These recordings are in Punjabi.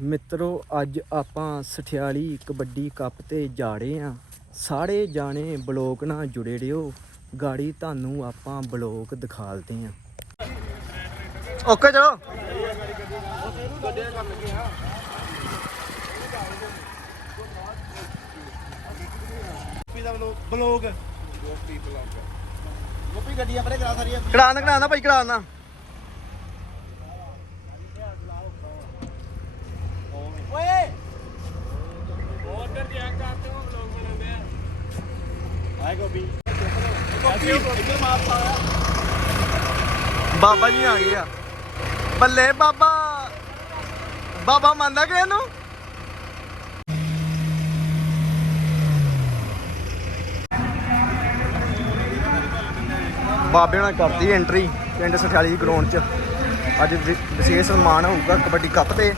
ਮਿੱਤਰੋ, ਅੱਜ ਆਪਾਂ ਸਠਿਆਲੀ ਕਬੱਡੀ ਕੱਪ ਤੇ ਜਾੜੇ ਆ। ਸਾਰੇ ਜਾਣੇ ਬਲੋਕ ਨਾਲ ਜੁੜੇ ਰਿਓ। ਗਾੜੀ ਤੁਹਾਨੂੰ ਆਪਾਂ ਬਲੋਕ ਦਿਖਾਲਦੇ ਆ। ਓਕੇ, ਚਲੋ। ਬਲੌਗ ਗੋਪੀ ਬਲੌਗ ਗੋਪੀ ਗੱਡੀਆਂ ਪਰੇ ਕਰਾ ਸਾਰੀਆਂ ਕਢਾਣਾ ਕਢਾਣਾ ਭਾਈ ਕਢਾਣਾ ਓਏ ਹਾਏ ਗੋਪੀ ਗੋਪੀ ਇੱਧਰ ਮਾਰ ਪਾ ਬਾਬਾ ਜੀ ਆ ਗਏ ਆ। ਬੱਲੇ ਬਾਬਾ। ਬਾਬਾ ਮੰਨਦਾ ਕਿ ਇਹਨੂੰ? ਬਾਬੇ ਨਾਲ ਕਰਤੀ ਐਂਟਰੀ ਪਿੰਡ ਸਠਿਆਲੀ ਗਰਾਊਂਡ 'ਚ। ਅੱਜ ਵਿਸ਼ੇਸ਼ ਸਨਮਾਨ ਹੋਊਗਾ ਕਬੱਡੀ ਕੱਪ ਤੇ।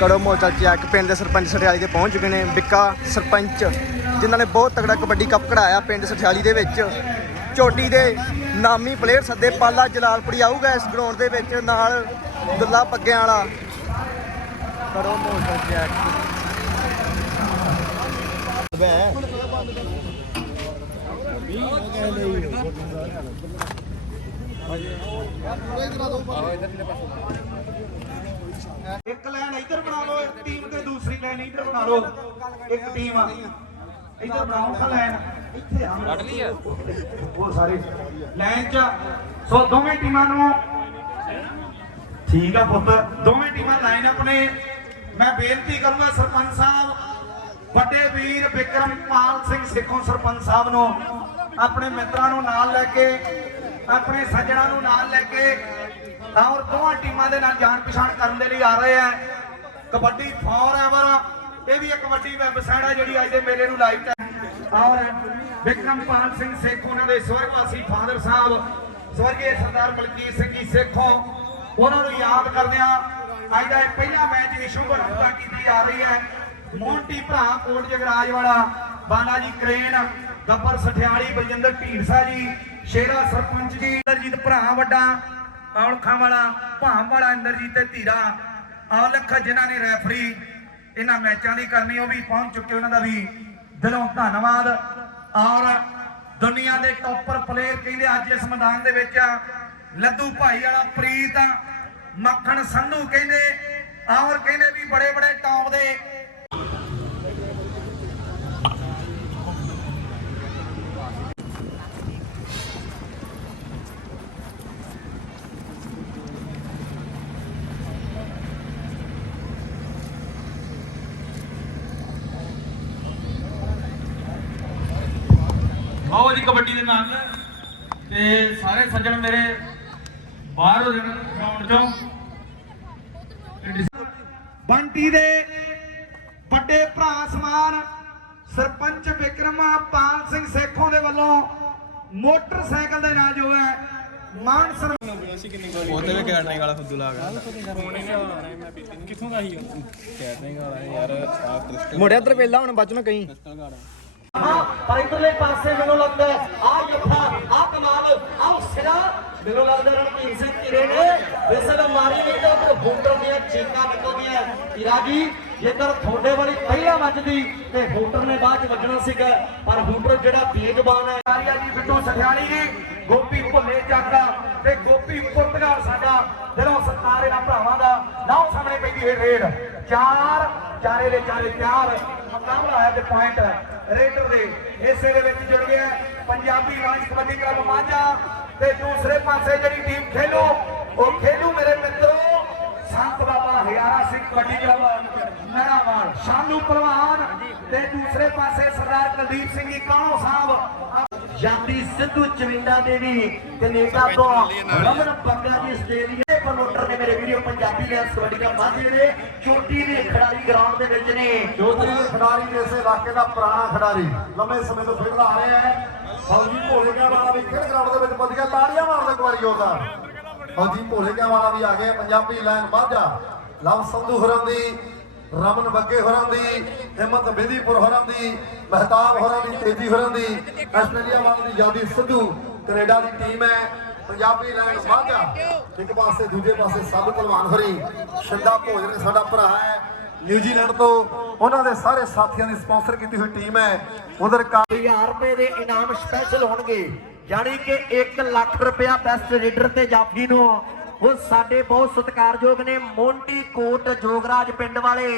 ਕੜੋ ਮੋਚਾ ਚੈੱਕ ਪਿੰਡ ਦੇ ਸਰਪੰਚ ਸਠਿਆਲੀ ਦੇ ਪਹੁੰਚ ਚੁੱਕੇ ਨੇ। ਬਿੱਕਾ ਸਰਪੰਚ। ਜਿਨ੍ਹਾਂ ਨੇ ਬਹੁਤ ਤਗੜਾ ਕਬੱਡੀ ਕੱਪ ਕਢਾਇਆ ਪਿੰਡ ਸਠਿਆਲੀ ਦੇ ਵਿੱਚ। ਚੋਟੀ ਦੇ ਨਾਮੀ ਪਲੇਅਰ ਸੱਦੇ ਪਾਲਾ ਜਲਾਲਪੁਰੀ ਆਊਗਾ ਇਸ ਗਰਾਊਂਡ ਦੇ ਵਿੱਚ ਨਾਲ ਦੁੱਲਾ ਪੱਗਿਆਂ ਵਾਲਾ। ਕੜੋ ਮੋਚਾ ਚੈੱਕ ਇੱਕ ਲਾਈਨ ਇੱਧਰ ਬਣਾ ਲਓ ਟੀਮ ਤੇ ਦੂਸਰੀ ਲਾਈਨ ਇੱਧਰ ਬਣਾ ਲਓ। ਇੱਕ ਟੀਮ ਆ। ਇੱਧਰ ਬਣਾਓ ਖਾ ਲਾਈਨ ਇੱਥੇ ਆ। ਕੱਢ ਲਈ ਆ। ਉਹ ਸਾਰੇ। ਲਾਈਨ ਚ ਸੋ ਦੋਵੇਂ ਟੀਮਾਂ ਨੂੰ ਠੀਕ ਆ ਪੁੱਤ। ਦੋਵੇਂ ਟੀਮਾਂ ਲਾਈਨ ਆਪਣੇ ਮੈਂ ਬੇਨਤੀ ਕਰੂੰਗਾ ਸਰਪੰਚ ਸਾਹਿਬ ਵੱਡੇ ਵੀਰ ਵਿਕਰਮਪਾਲ ਸਿੰਘ ਸਿੱਖੋਂ ਸਰਪੰਚ ਸਾਹਿਬ ਨੂੰ ਆਪਣੇ ਮਿੱਤਰਾਂ ਨੂੰ ਨਾਲ ਲੈ ਕੇ ਆਪਣੇ ਸੱਜਣਾ ਨੂੰ ਨਾਲ ਲੈ ਕੇ ਔਰ ਦੋਵਾਂ ਟੀਮਾਂ ਦੇ ਨਾਲ ਜਾਣ ਪਛਾਣ ਕਰਨ ਦੇ ਲਈ ਆ ਰਹੇ ਆ। Kabaddi forever. ਇਹ ਵੀ ਇੱਕ ਵੱਡੀ ਵੈਬਸਾਈਟ ਆ ਜਿਹੜੀ ਅੱਜ ਦੇ ਮੇਲੇ ਨੂੰ ਲਾਈਵ ਔਰ ਵਿਕਰਮਪਾਲ ਸਿੰਘ ਸੇਖੋਂ, ਉਹਨਾਂ ਦੇ ਸਵਰਗਵਾਸੀ ਫਾਦਰ ਸਾਹਿਬ, ਸਵਰਗੀ ਸਰਦਾਰ ਬਲਕੀਰ ਸਿੰਘ ਜੀ ਸੇਖੋਂ, ਉਹਨਾਂ ਨੂੰ ਯਾਦ ਕਰਦਿਆਂ ਅੱਜ ਦਾ ਇਹ ਪਹਿਲਾ ਮੈਚ ਵਿਸ਼ਵ ਬਰਫਤਾ ਕੀਤੀ ਜਾ ਰਹੀ ਹੈ। ਮੋਂਟੀ ਭਰਾ ਕੋਟ ਜਗਰਾਜ ਵਾਲਾ ਬਾਲਾ ਜੀ ਕਰੇਨ, ਗੱਬਰ ਸਠਿਆਲੀ, ਬਲਜਿੰਦਰ ਢੀਂਡਸਾ ਜੀ, ਸ਼ੇਰਾ ਸਰਪੰਚ ਜੀ, ਇੰਦਰਜੀਤ ਭਰਾ ਵੱਡਾ, ਔਲਖਾਂ ਵਾਲਾ, ਭਾਮ ਵਾਲਾ ਇੰਦਰਜੀਤ ਤੇ ਧੀਰਾ, ਔਲਖ ਜਿਨ੍ਹਾਂ ਨੇ ਰੈਫਰੀ ਇਹਨਾਂ ਮੈਚਾਂ ਦੀ ਕਰਨੀ, ਉਹ ਵੀ ਪਹੁੰਚ ਚੁੱਕੇ ਉਹਨਾਂ ਦਾ ਵੀ। ਦਿਲੋਂ ਧੰਨਵਾਦ। ਔਰ ਦੁਨੀਆ ਦੇ ਟੌਪਰ ਪਲੇਅਰ ਕਹਿੰਦੇ ਅੱਜ ਇਸ ਮੈਦਾਨ ਦੇ ਵਿੱਚ ਆ। ਲੱਦੂ ਭਾਈ ਵਾਲਾ ਪ੍ਰੀਤ, ਮੱਖਣ ਸੰਧੂ ਕਹਿੰਦੇ। ਔਰ ਕਹਿੰਦੇ ਵੀ ਬੜੇ ਬੜੇ ਟੌਪ ਦੇ ਆਓ ਜੀ ਕਬੱਡੀ ਦੇ ਨਾਲ। ਤੇ ਸਾਰੇ ਸੱਜਣ ਮੇਰੇ ਬਾਹਰ ਹੋ ਜਾਣ ਗਰਾਊਂਡ ਚੋਂ। ਬੰਟੀ ਦੇ ਵੱਡੇ ਭਰਾ ਸਮਾਨ ਸਰਪੰਚ ਵਿਕਰਮ ਪਾਲ ਸਿੰਘ ਸੇਖੋਂ ਦੇ ਵੱਲੋਂ ਮੋਟਰਸਾਈਕਲ ਦੇ ਨਾਲ ਜੋ ਹੈ ਮਾਨ ਸਰ ਉਹਦੇ ਵੀ ਕਹਿਣੇ ਵਾਲਾ ਫੁੱਦੂ ਲਾ ਗਿਆ। ਮੁੜਿਆ ਇੱਧਰ ਵੇਲਾ ਹੁਣ ਬਾਅਦ ਚ ਨਾ ਕਹੀਂ। ਹਾਂ ਪਰ ਇਧਰਲੇ ਪਾਸੇ ਮੈਨੂੰ ਲੱਗਦਾ ਆ ਯੱਫਾ ਆ ਕਮਾਲ ਆ ਸਿਰਾ ਮੈਨੂੰ ਲੱਗਦਾ ਰਣਜੀਤ ਸਿੰਘ ਧੀਰੇ ਨੇ ਵਿਸਲ ਮਾਰੀ ਨਹੀਂ ਤਾਂ ਉਹ ਬੂਟਰ ਦੀਆਂ ਚੀਕਾਂ ਨਿਕਲਦੀਆਂ ਧੀਰਾ ਜੇਕਰ ਤੁਹਾਡੇ ਵਾਲੀ ਪਹਿਲਾਂ ਵੱਜਦੀ ਤੇ ਬੂਟਰ ਨੇ ਬਾਅਦ ਚ ਵੱਜਣਾ ਸੀਗਾ। ਪਰ ਬੂਟਰ ਜਿਹੜਾ ਬੇਜ਼ਬਾਨ ਹੈ ਆਰੀਆ ਜੀ ਬਿੱਟੂ ਸਠਿਆਲੀ ਜੀ, ਗੋਪੀ ਭੁੱਲੇ ਜਾਗਾ ਤੇ ਗੋਪੀ ਪੁਰਤਗਾਲ ਸਾਡਾ, ਦਿਲੋਂ ਸਤਿਕਾਰ ਇਹਨਾਂ ਭਰਾਵਾਂ ਦਾ। ਨਾਉ ਸਾਹਮਣੇ ਪੈਂਦੀ ਹੈ ਰੇਡ। ਚਾਰ, ਚਾਰੇ ਦੇ ਚਾਰੇ ਤਿਆਰ। ਮੁਕਾਬਲਾ ਹੈ ਤੇ ਪੁਆਇੰਟ ਰੇਡਰ ਦੇ ਇਸੇ ਦੇ ਵਿੱਚ ਜੁੜ ਗਿਆ ਪੰਜਾਬੀ ਰਾਜ ਕਬੱਡੀ ਕਲੱਬ ਮਾਝਾ ਤੇ ਦੂਸਰੇ ਪਾਸੇ ਜਿਹੜੀ ਟੀਮ ਖੇਲੂ, ਉਹ ਖੇਲੂ ਮੇਰੇ ਮਿੱਤਰੋ, ਸੰਤ ਬਾਬਾ ਹਿਆਰਾ ਸਿੰਘ ਕਬੱਡੀ ਕਲੱਬ। ਮਹਿਰਾਵਾਲ ਸ਼ਾਨੂ ਪਹਿਲਵਾਨ ਤੇ ਦੂਸਰੇ ਪਾਸੇ ਸਰਦਾਰ ਕੁਲਦੀਪ ਸਿੰਘ ਜੀ ਕਾਹਨੋ ਸਾਹਿਬ? ਜਾਂਦੀ ਸਿੱਧੂ ਚਵਿੰਦਾ ਦੇਵੀ ਕੈਨੇਡਾ ਤੋਂ ਰਮਨ ਬੱਗਾ ਜੀ ਆਸਟ੍ਰੇਲੀਆ ਪ੍ਰਮੋਟਰ ਨੇ ਮੇਰੇ ਵੀਡੀਓ ਪੰਜਾਬੀ ਲੈਂਸ ਕਬੱਡੀ ਦਾ ਮਾਝੇ ਦੇ ਚੋਟੀ ਦੇ ਖਿਡਾਰੀ ਗਰਾਊਂਡ ਦੇ ਵਿੱਚ ਨੇ। ਚੌਧਰੀ ਦੇ ਖਿਡਾਰੀ ਦੇ ਇਸੇ ਇਲਾਕੇ ਦਾ ਪੁਰਾਣਾ ਖਿਡਾਰੀ। ਲੰਮੇ ਸਮੇਂ ਤੋਂ ਖੇਡਦਾ ਆ ਰਿਹਾ ਹੈ। ਫੌਜੀ ਭੋਲੇਕਿਆਂ ਵਾਲਾ ਵੀ ਖੇਡ ਗਰਾਊਂਡ ਦੇ ਵਿੱਚ ਵਧੀਆ ਤਾੜੀਆਂ ਮਾਰਦਾ ਇੱਕ ਵਾਰੀ ਉਹਦਾ ਫੌਜੀ ਭੋਲੇਕਿਆਂ ਵਾਲਾ ਵੀ ਆ ਗਿਆ ਪੰਜਾਬੀ ਲਾਈਨ ਮਾਝਾ ਲਵ ਸੰਧੂ ਹੋਰਾਂ ਦੀ ਰਮਨ ਬੱਗੇ ਹੋਰਾਂ ਦੀ, ਹਿੰਮਤ ਬੇਦੀਪੁਰ ਹੋਰਾਂ ਦੀ, ਮਹਿਤਾਬ ਹੋਰਾਂ ਦੀ, ਤੇਜੀ ਹੋਰਾਂ ਦੀ, ਆਸਟ੍ਰੇਲੀਆ ਵਾਲਾ ਦੀ ਜਾਦੀ ਸਿੱਧੂ, ਕੈਨੇਡਾ ਦੀ ਟੀਮ ਹੈ, ਪੰਜਾਬੀ ਲੈਂਡ ਮਾਝਾ ਇੱਕ ਪਾਸੇ, ਦੂਜੇ ਪਾਸੇ ਸਭ ਪਹਿਲਵਾਨ ਹਰੀ, ਸ਼ਿੰਦਾ ਭੋਜਨ ਸਾਡਾ ਭਰਾ ਹੈ, ਨਿਊਜ਼ੀਲੈਂਡ ਤੋਂ। ਉਹਨਾਂ ਦੇ ਸਾਰੇ ਸਾਥੀਆਂ ਦੀ ਸਪਾਂਸਰ ਕੀਤੀ ਹੋਈ ਟੀਮ ਹੈ। ਉਧਰ 1000 ਰੁਪਏ ਦੇ ਇਨਾਮ ਸਪੈਸ਼ਲ ਹੋਣਗੇ। ਯਾਨੀ ਕਿ 1 ਲੱਖ ਰੁਪਇਆ ਬੈਸਟ ਰੀਡਰ ਤੇ ਜਾਫੀ ਨੂੰ ਉਹ ਸਾਡੇ ਬਹੁਤ ਸਤਿਕਾਰਯੋਗ ਨੇ ਮੋਂਟੀ ਕੋਟ ਜੋਗਰਾਜ ਪਿੰਡ ਵਾਲੇ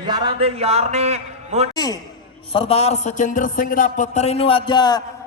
ਯਾਰਾਂ ਦੇ ਯਾਰ ਨੇ। ਮੋਂਟੀ, ਸਰਦਾਰ ਸਚਿੰਦਰ ਸਿੰਘ ਦਾ ਪੁੱਤਰ ਇਹਨੂੰ ਅੱਜ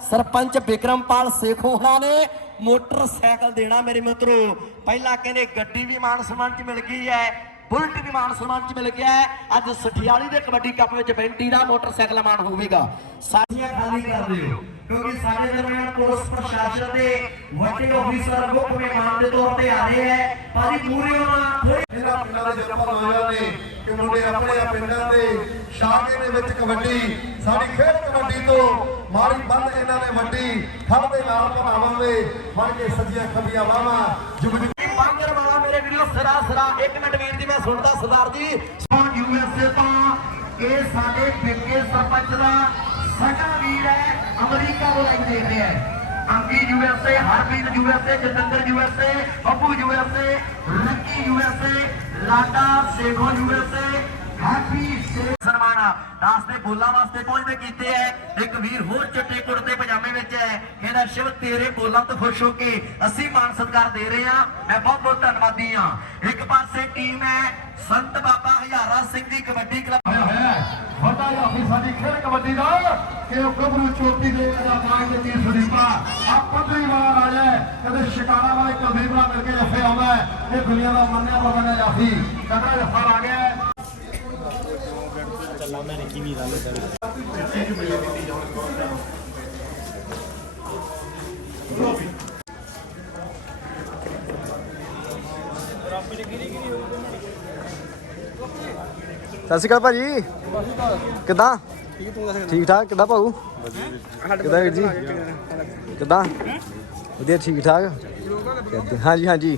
ਸਰਪੰਚ ਵਿਕਰਮਪਾਲ ਸੇਖੋਹਰਾ ਨੇ। ਮੋਟਰਸਾਈਕਲ ਦੇਣਾ ਮੇਰੇ ਮਿੱਤਰੋ। ਪਹਿਲਾਂ ਕਹਿੰਦੇ ਗੱਡੀ ਵੀ ਮਾਨ ਸਨਮਾਨ ਚ ਮਿਲ ਗਈ ਹੈ। ਬੁਲਟ ਵੀ ਸਨਮਾਨ ਚ ਮਿਲ ਗਿਆ ਅੱਜ ਸਠਿਆਲੀ ਦੇ ਕਬੱਡੀ ਕੱਪ ਵਿੱਚ ਬੈਂਟੀ ਦਾ ਮੋਟਰਸਾਈਕਲ ਮਾਨ ਹੋਵੇਗਾ। ਸਾਡੀਆਂ ਖਾਲੀ ਕਰ ਦਿਓ ਕਿਉਂਕਿ ਸਾਡੇ ਦਰਮਿਆਨ ਪੁਲਿਸ ਪ੍ਰਸ਼ਾਸਨ ਦੇ ਵੱਡੇ ਅਫੀਸਰ ਮੁੱਖ ਮਹਿਮਾਨ ਦੇ ਤੌਰ ਤੇ ਆ ਰਹੇ ਹੈ। ਭਾਜੀ, ਪੂਰੇ ਹੋਣਾ ਇਹਨਾਂ ਪਿੰਡਾਂ ਦੇ ਜਨਮ ਹੋਇਆ ਨੇ ਕਿ ਮੁੰਡੇ ਆਪਣੇ ਆ ਪਿੰਡਾਂ ਦੇ ਸ਼ਾਕੇ ਦੇ ਵਿੱਚ ਕਬੱਡੀ, ਸਾਡੀ ਖੇਡ ਕਬੱਡੀ ਤੋਂ ਮਾਰੀ ਬੰਦ ਇਹਨਾਂ ਨੇ ਵੱਡੀ ਖੜ ਦੇ ਨਾਲ ਭਰਾਵਾਂ ਦੇ ਫੜ ਕੇ ਸੱਜੀਆਂ ਖੱਬੀਆਂ ਬਾਹਾਂ ਜੁਗ ਵਾਲਾ ਮੇਰੇ ਵੀਡੀਓ ਇੱਕ ਮਿੰਟ ਵੀਰ ਜੀ, ਮੈਂ ਸੁਣਦਾ ਸਰਦਾਰ ਜੀ। ਯੂਐਸਏ ਤੋਂ ਇਹ ਸਾਡੇ ਬਿੱਗੇ ਸਰਪੰਚ ਦਾ ਸਕਾ ਵੀਰ ਹੈ, ਅਮਰੀਕਾ ਤੋਂ ਲਾਈਵ ਦੇਖ ਰਿਹਾ ਹੈ। Anki USA Harpreet USA Jatinder USA Babbu USA Rakki USA Lada Sekho USA Happy Sanman Das ਦੇ ਬੋਲਾਂ ਵਾਸਤੇ ਪਹੁੰਚਦੇ ਕੀਤੇ ਐ ਇੱਕ ਵੀਰ ਹੋਰ ਚਿੱਟੇ ਕੁੜਤੇ ਪਜਾਮੇ ਵਿੱਚ ਹੈ ਕਹਿੰਦਾ ਸ਼ਿਵ ਤੇਰੇ ਬੋਲਾਂ ਤੋਂ ਖੁਸ਼ ਹੋ ਕੇ ਅਸੀਂ ਮਾਨ ਸਤਿਕਾਰ ਦੇ ਰਹੇ ਹਾਂ ਮੈਂ ਬਹੁਤ ਬਹੁਤ ਧੰਨਵਾਦੀ ਹਾਂ ਇੱਕ ਪਾਸੇ ਟੀਮ ਹੈ ਸੰਤ ਬਾਬਾ ਹਜ਼ਾਰਾ ਸਿੰਘ ਦੀ ਕਬੱਡੀ ਕਲੱਬ ਹੋਇਆ ਹੋਇਆ ਹੈ। ਵੱਡਾ ਜਾਫੀ ਸਾਡੀ ਖੇਡ ਕਬੱਡੀ ਦਾ ਕਿ ਉਹ ਗੱਭਰੂ ਚੋਟੀ ਦੇ ਦਾ ਮਾਂ ਦੇ ਤੀਰ ਸੁਦੀਪਾ ਆ ਪੰਦਰੀ ਵਾਲਾ ਰਾਜਾ ਹੈ ਕਦੇ ਸ਼ਿਕਾਰਾ ਵਾਲੇ ਕੁਲਦੀਪ ਨਾਲ ਮਿਲ ਕੇ ਜੱਫੇ ਆਉਂਦਾ ਹੈ। ਇਹ ਦੁਨੀਆ ਦਾ ਮੰਨਿਆ ਪ੍ਰਮੰਨਿਆ ਜਾਫੀ। ਕਦਾ ਜੱਫਾ ਆ ਗਿਆ ਹੈ ਸਤਿ ਸ਼੍ਰੀ ਅਕਾਲ ਭਾਜੀ। ਕਿੱਦਾਂ? ਠੀਕ ਠਾਕ? ਕਿੱਦਾਂ ਭਾਊ? ਕਿੱਦਾਂ ਵੀਰ ਜੀ? ਕਿੱਦਾਂ? ਵਧੀਆ, ਠੀਕ ਠਾਕ? ਹਾਂਜੀ ਹਾਂਜੀ।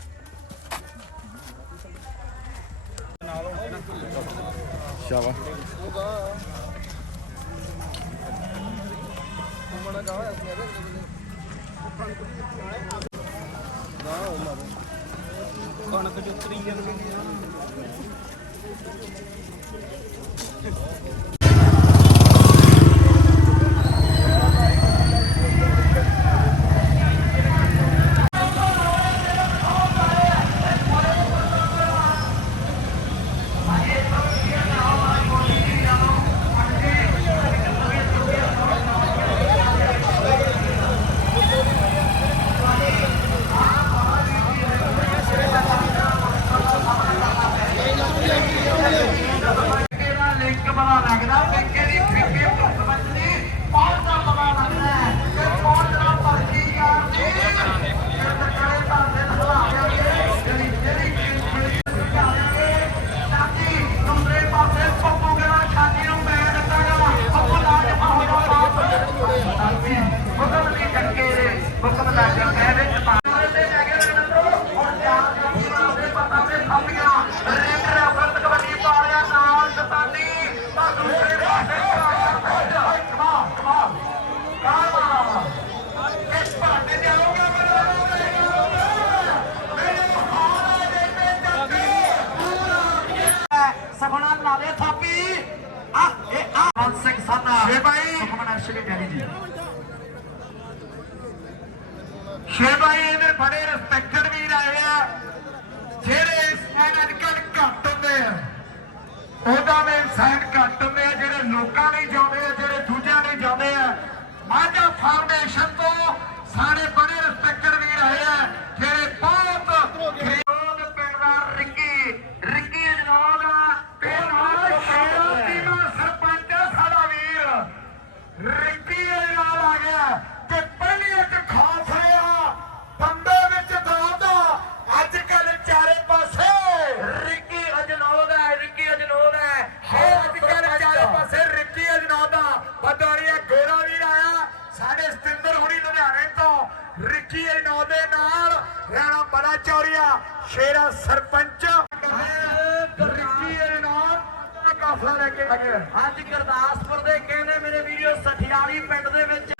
цікава. ਆਏ ਇਹਦੇ ਬੜੇ ਰਿਸਪੈਕਟਡ ਵੀ ਆਏ ਆ। ਜਿਹੜੇ ਇਨਸਾਨ ਅੱਜਕੱਲ ਘੱਟ ਹੁੰਦੇ ਆ, ਉਹਦਾ ਵੀ ਇਨਸਾਨ ਘੱਟ ਹੁੰਦੇ ਆ। ਜਿਹੜੇ ਲੋਕਾਂ ਲਈ ਜਾਂਦੇ ਆ, ਜਿਹੜੇ ਦੂਜਿਆਂ ਲਈ ਜਾਂਦੇ ਆ, ਮਾਝਾ ਫਾਰਮੇਸ਼ਨ ਰਿੱਕੀ ਅਜਨੋਦ ਦੇ ਨਾਲ ਰਾਣਾ ਬੜਾ ਚੌਰੀਆ ਸ਼ੇਰਾ ਸਰਪੰਚ। ਰਿੱਕੀ ਅਜਨੋਦ ਦਾ ਕਾਫਲਾ ਲੈ ਕੇ ਅੱਜ ਗੁਰਦਾਸਪੁਰ ਦੇ ਕਹਿੰਦੇ ਮੇਰੇ ਵੀਡੀਓ ਸਠਿਆਲੀ ਪਿੰਡ ਦੇ ਵਿੱਚ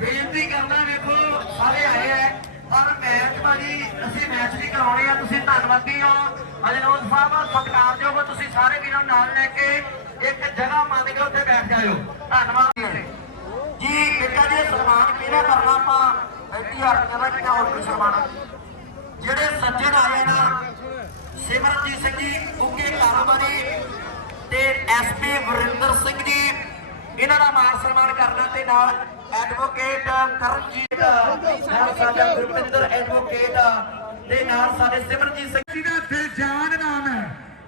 ਬੇਨਤੀ ਕਰਦਾ ਵੇਖੋ ਸਾਰੇ ਆਏ ਐ ਪਰ ਮੈਚ ਭਾਜੀ ਅਸੀਂ ਮੈਚ ਵੀ ਕਰਾਉਣੇ ਆ ਤੁਸੀਂ ਧੰਨਵਾਦੀ ਹੋ। ਅਜਨੋਦ ਸਾਹਿਬ ਸਤਿਕਾਰਯੋਗ ਤੁਸੀਂ ਸਾਰੇ ਵੀਰਾਂ ਨਾਲ ਲੈ ਕੇ ਇੱਕ ਜਗ੍ਹਾ ਮੰਨ ਕੇ ਉੱਥੇ ਬੈਠ ਜਾਇਓ। ਧੰਨਵਾਦ। ਜੀ ਬੇਟਾ ਜੀ ਸਨਮਾਨ ਕਿਹਨੇ ਕਰਨਾ ਆਪਾਂ? ਐਨਟੀਆਰ ਕਹਿੰਦਾ ਕਿ ਹੋਰ ਕੋਈ ਜਿਹੜੇ ਸੱਜਣ ਆਏ ਨਾ, ਸਿਮਰਨਜੀਤ ਸਿੰਘ ਜੀ ਉੱਗੇ ਕਾਰੋਬਾਰੀ ਤੇ ਐਸਪੀ ਵਰਿੰਦਰ ਸਿੰਘ ਜੀ, ਇਹਨਾਂ ਦਾ ਮਾਨ ਸਨਮਾਨ ਕਰਨਾ ਤੇ ਨਾਲ ਐਡਵੋਕੇਟ ਕਰਨਜੀਤ, ਨਾਲ ਸਾਡਾ ਗੁਰਪਿੰਦਰ ਐਡਵੋਕੇਟ ਤੇ ਨਾਲ ਸਾਡੇ ਸਿਮਰਨਜੀਤ ਸਿੰਘ ਜੀ ਦਾ ਦਿਲਜਾਨ ਨਾਮ ਹੈ।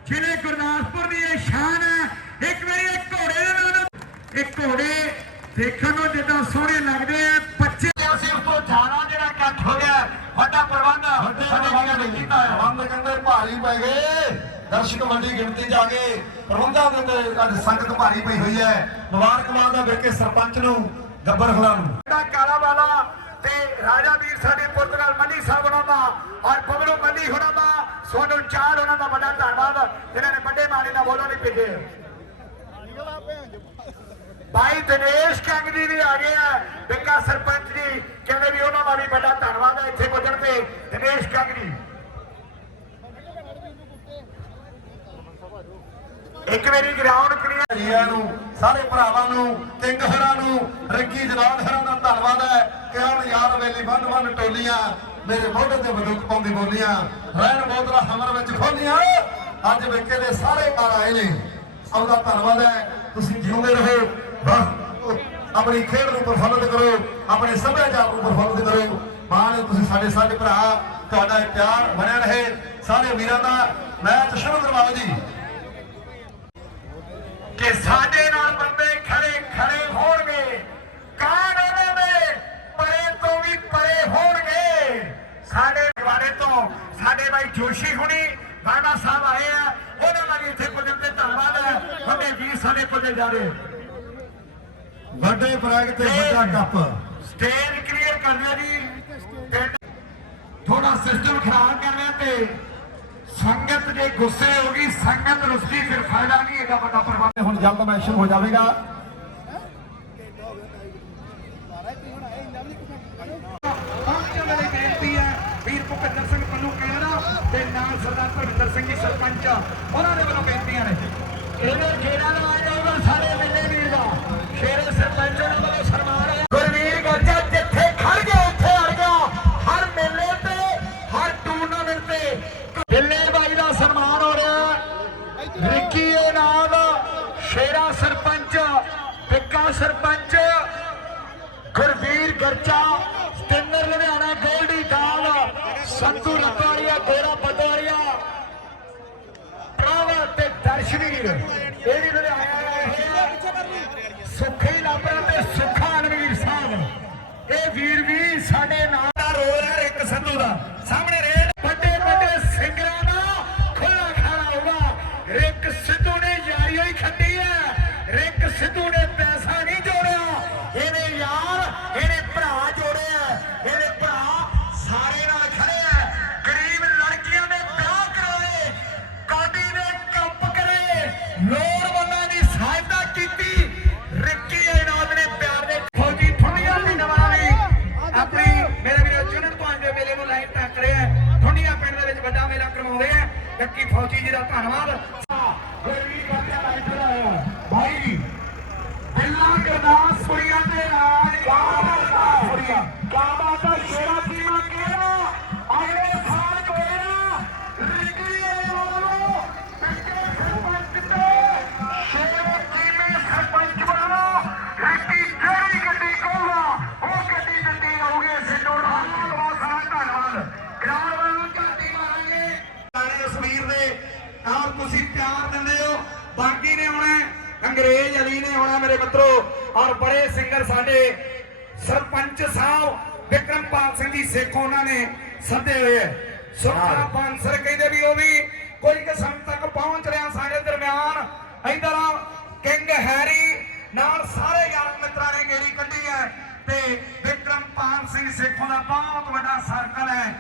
ਜਿਹੜੇ ਗੁਰਦਾਸਪੁਰ ਦੀ ਇਹ ਸ਼ਾਨ ਹੈ। ਇੱਕ ਵਾਰੀ ਇਹ ਘੋੜੇ ਦੇ ਨਾਲ ਇਹ ਘੋੜੇ ਦੇਖਣ ਨੂੰ ਜਿੱਦਾਂ ਸੋਹਣੇ ਲੱਗਦੇ ਆ। ਤੋਂ ਜ਼ਿਆਦਾ ਜਿਹੜਾ ਇਕੱਠ ਹੋ ਗਿਆ ਵੱਡਾ ਪ੍ਰਬੰਧ ਸਾਡੇ ਵੀਰਾਂ ਨੇ। ਕੀਤਾ ਹੈ ਪ੍ਰਬੰਧ ਕਹਿੰਦੇ ਭਾਰੀ ਪੈ ਗਏ। ਦਰਸ਼ਕ ਵੱਡੀ ਗਿਣਤੀ ਚ ਆ ਗਏ। ਪ੍ਰਬੰਧਾਂ ਦੇ ਉੱਤੇ ਅੱਜ ਸੰਗਤ ਭਾਰੀ ਪਈ ਹੋਈ ਹੈ। ਮੁਬਾਰਕਬਾਦ ਦਾ ਵੇਖੇ ਸਰਪੰਚ ਨੂੰ ਗੱਬਰ ਖੁਰਾਂ ਨੂੰ। ਕਾਲਾ ਵਾਲਾ ਤੇ ਰਾਜਾ ਵੀਰ ਸਾਡੇ ਪੁਰਤਗਾਲ ਮੰਡੀ ਸਾਹਿਬ ਉਹਨਾਂ ਦਾ ਔਰ ਬਬਲੂ ਮੰਡੀ ਉਹਨਾਂ ਦਾ ਸੋਨੂ ਚਾਲ ਉਹਨਾਂ ਦਾ ਵੱਡਾ ਧੰਨਵਾਦ ਜਿਨ੍ਹਾਂ ਨੇ ਵੱਡੇ ਮਾਣੇ ਦਾ ਬੋਲਾ ਵੀ ਭੇਜੇ। ਭਾਈ ਦਿਨੇਸ਼ ਕੰਗ ਜੀ ਵੀ ਆ ਗਏ ਆ। ਬਿੱਕਾ ਸਰਪੰਚ ਜੀ, ਕਹਿੰਦੇ ਵੀ ਉਹਨਾਂ ਦਾ ਵੀ ਵੱਡਾ ਧੰਨਵਾਦ ਹੈ ਇੱਥੇ ਪੁੱਜਣ ਤੇ। ਦਿਨੇਸ਼ ਕੰਗ ਜੀ ਇੱਕ ਵਾਰੀ ਗਰਾਊਂਡ ਕਲੀਅਰ ਜੀਆਂ ਨੂੰ, ਸਾਰੇ ਭਰਾਵਾਂ ਨੂੰ, ਕਿੰਗ ਹਰਾਂ ਨੂੰ ਰੱਗੀ ਜਲਾਲ ਹਰਾਂ ਦਾ ਧੰਨਵਾਦ ਹੈ ਕਿ ਹੁਣ ਯਾਰ ਵੇਲੇ ਵੰਡ ਵੰਡ ਟੋਲੀਆਂ ਮੇਰੇ ਮੋਢੇ ਤੇ ਬੰਦੂਕ ਪਾਉਂਦੀ ਬੋਲੀਆਂ, ਰਹਿਣ ਬੋਤਲਾ ਹਮਰ ਵਿੱਚ ਖੋਲੀਆਂ। ਅੱਜ ਵੇਖੇ ਦੇ ਸਾਰੇ ਘਰ ਆਏ ਨੇ। ਸਭ ਦਾ ਧੰਨਵਾਦ ਹੈ। ਤੁਸੀਂ ਜਿਉਂਦੇ ਰਹੋ। ਆਪਣੀ ਖੇਡ ਨੂੰ ਪ੍ਰਫੁੱਲਤ ਕਰੋ, ਆਪਣੇ ਸੱਭਿਆਚਾਰ ਨੂੰ ਪ੍ਰਫੁੱਲਤ ਕਰੋ। ਮਾਣ ਤੁਸੀਂ ਸਾਡੇ ਸਾਡੇ ਭਰਾ, ਤੁਹਾਡਾ ਪਿਆਰ ਬਣਿਆ ਰਹੇ। ਸਾਰੇ ਵੀਰਾਂ ਦਾ ਮੈਚ ਸ਼ੁਰੂ ਕਰਵਾਓ ਜੀ। ਕਿ ਸਾਡੇ ਨਾਲ ਬੰਦੇ ਖੜੇ ਖੜੇ ਹੋਣਗੇ। ਕਾਨ ਉਹਨਾਂ ਦੇ, ਪਰੇ ਤੋਂ ਵੀ ਪਰੇ ਹੋਣਗੇ। ਸਾਡੇ ਦਿਵਾਰੇ ਤੋਂ ਸਾਡੇ ਭਾਈ ਜੋਸ਼ੀ ਹੁਣੀ ਬਾਣਾ ਸਾਹਿਬ ਆਏ ਆ। ਉਹਨਾਂ ਦਾ ਵੀ ਇੱਥੇ ਪੁੱਜਣ ਤੇ ਧੰਨਵਾਦ ਹੈ। ਵੱਡੇ ਵੀਰ ਸਾਡੇ ਪੁੱਜੇ ਜਾ ਰਹੇ। ਵੱਡੇ ਫਰੈਗ ਤੇ ਵੱਡਾ ਕੱਪ। ਸਟੇਜ ਕਲੀਅਰ ਕਰਨਾ ਜੀ। ਥੋੜਾ ਸਿਸਟਮ ਖਰਾਬ ਕਰ ਲਿਆ ਤੇ ਸੰਗਤ ਜੇ ਗੁੱਸੇ ਹੋ ਗਈ ਸੰਗਤ ਰੁੱਸੀ ਫਿਰ ਫਾਇਦਾ ਨਹੀਂ ਇਹਦਾ ਵੱਡਾ ਪ੍ਰਬੰਧ। ਹੁਣ ਜਲਦ ਮੈਚ ਸ਼ੁਰੂ ਹੋ ਜਾਵੇਗਾ। ਵੀਰ ਭੁਪਿੰਦਰ ਸਿੰਘ ਪੰਨੂ ਕਹਿਣਾ ਤੇ ਨਾਲ ਸਰਦਾਰ ਭੁਪਿੰਦਰ ਸਿੰਘ ਜੀ ਸਰਪੰਚ ਉਹਨਾਂ ਦੇ ਵੱਲੋਂ ਬੇਨਤੀਆਂ ਨੇ। ਇਹਨੇ ਖੇੜਾ ਲਵਾਇਆ ਜਾਊਗਾ ਸਾਰੇ ਗਰਚਾ ਸਟਿੰਦਰ ਲੁਧਿਆਣਾ ਗੋਲਡੀ ਦਾਲ, ਸੰਧੂ ਲੱਤਾਲੀਆ ਗੋਰਾ ਬਦੋਰੀਆ ਪ੍ਰਾਵਾ ਤੇ ਦਰਸ਼ਵੀਰ ਇਹ ਵੀ ਲੁਧਿਆਣੇ ਰੋਲ ਹੈ ਨੂੰ ਲਾਈਨ ਟੱਕ ਰਿਹਾ ਹੈ ਠੁੰਡੀਆਂ ਪਿੰਡ ਦੇ ਵਿੱਚ ਵੱਡਾ ਮੇਲਾ ਕਰਵਾਉਂਦੇ ਆ। ਰਿੱਕੀ ਫੌਜੀ ਜੀ ਦਾ ਧੰਨਵਾਦ। ਗੁਰਵੀਰ ਬੱਚਾ ਲਾਈਨ ਖੜਾਇਆ ਭਾਈ ਬਿੱਲਾ ਗੁਰਦਾਸਪੁਰੀਆ ਦੇ ਰਾਜ ਗਰਾਊਂਡ ਵਾਲ ਨੂੰ ਝਾਤੀ ਮਾਰਾਂਗੇ। ਤਾਰੇ ਤਸਵੀਰ ਦੇ ਔਰ ਤੁਸੀਂ ਪਿਆਰ ਦਿੰਦੇ ਹੋ। ਬਾਕੀ ਨੇ ਹੋਣਾ ਅੰਗਰੇਜ਼ ਅਲੀ ਨੇ ਹੋਣਾ ਮੇਰੇ ਮਿੱਤਰੋ। ਔਰ ਬੜੇ ਸਿੰਗਰ ਸਾਡੇ ਸਰਪੰਚ ਸਾਹਿਬ ਵਿਕਰਮਪਾਲ ਸਿੰਘ ਜੀ ਸੇਖੋਂ ਉਹਨਾਂ ਨੇ ਸੱਦੇ ਹੋਏ ਸੁਖਾ ਬਾਂਸਰ ਕਹਿੰਦੇ ਵੀ ਉਹ ਵੀ ਕੋਈ ਕਿਸਮ ਤੱਕ ਪਹੁੰਚ ਰਿਹਾ ਸਾਡੇ ਦਰਮਿਆਨ। ਇਧਰ ਕਿੰਗ ਹੈਰੀ ਨਾਲ ਸਾਰੇ ਯਾਰ ਮਿੱਤਰਾਂ ਨੇ ਗੇੜੀ ਕੱਢੀ ਹੈ ਤੇ ਵਿਕਰਮਪਾਲ ਸਿੰਘ ਸੇਖੋਂ ਦਾ ਬਹੁਤ ਵੱਡਾ ਸਰਕਲ ਹੈ।